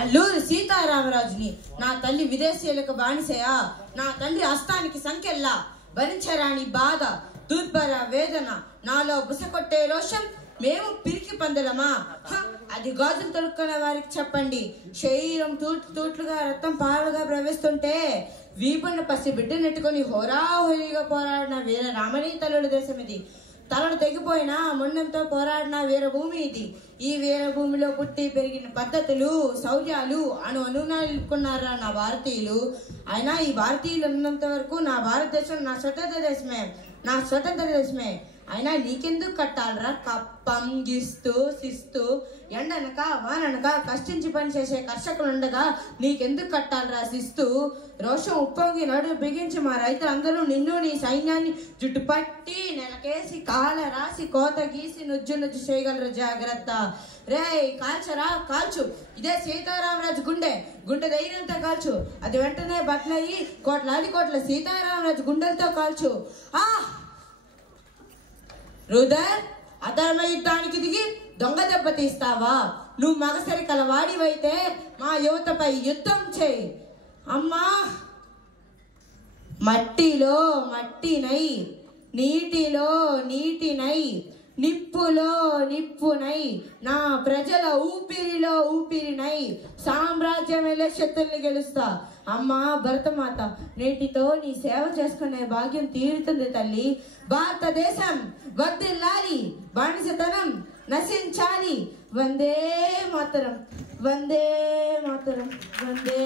అల్లూరి సీతారామరాజుని. నా తల్లి విదేశీయులకు బానిసయా, నా తండ్రి హస్తానికి సంకెల్లా. భరించరాని బాధ, దుర్భర వేదన, నాలో బుసకొట్టే రోషం. మేము పిరికి పందులమా? అది గాజులు తొడుక్కునే వారికి చెప్పండి. శరీరం తూట్లుగా రక్తం పాలుగా ప్రవేశిస్తుంటే వీపున్న పసి బిడ్డ నెట్టుకొని హోరాహోరీగా పోరాడిన వీర రామణీ తల్లుల దేశం ఇది. తలలు తెగిపోయిన మొండంతో పోరాడిన వీరభూమి ఇది. ఈ వీరభూమిలో పుట్టి పెరిగిన పద్ధతులు, శౌర్యాలు అనుకున్నారా నా భారతీయులు. అయినా ఈ భారతీయులు ఉన్నంత వరకు నా భారతదేశం నా స్వతంత్ర దేశమే. అయినా నీకెందుకు కట్టాలరా కప్పం గిస్తూ శిస్తూ? ఎండనక వాననక కష్టించి పనిచేసే కర్షకులుండగా నీకెందుకు కట్టాలరా శిస్తూ? రోషం ఉప్పొంగి నడు బిగించి మా రైతులందరూ నిన్ను నీ సైన్యాన్ని జుట్టుపట్టి నెలకేసి కాల రాసి కోత గీసి నుజ్జు చేయగలరు. జాగ్రత్త రే, కాల్చరా కాల్చు. ఇదే సీతారామరాజు గుండె ధైర్యంతో కాల్చు. అది వెంటనే బట్లయ్యి కోట్ల సీతారామరాజు గుండెలతో కాల్చు. రుదర్, అధర్మ యుద్ధానికి దిగి దొంగ దెబ్బ తీస్తావా? నువ్వు మగసరి కలవాడివైతే మా యువతపై యుద్ధం చేయి. అమ్మా, మట్టిలో మట్టినై, నీటిలో నీటినై, నిప్పులో నిప్పునై, నా ప్రజల ఊపిరిలో ఊపిరినై సామ్రాజ్యం వెళ్ళే శక్తుల్ని గెలుస్తా. అమ్మా భరతమాత, నేటితో నీ సేవ చేసుకునే భాగ్యం తీరుతుంది తల్లి. భారతదేశం వర్ధిల్లాలి, బానిసతనం నశించాలి. వందే మాతరం, వందే మాతరం, వందే.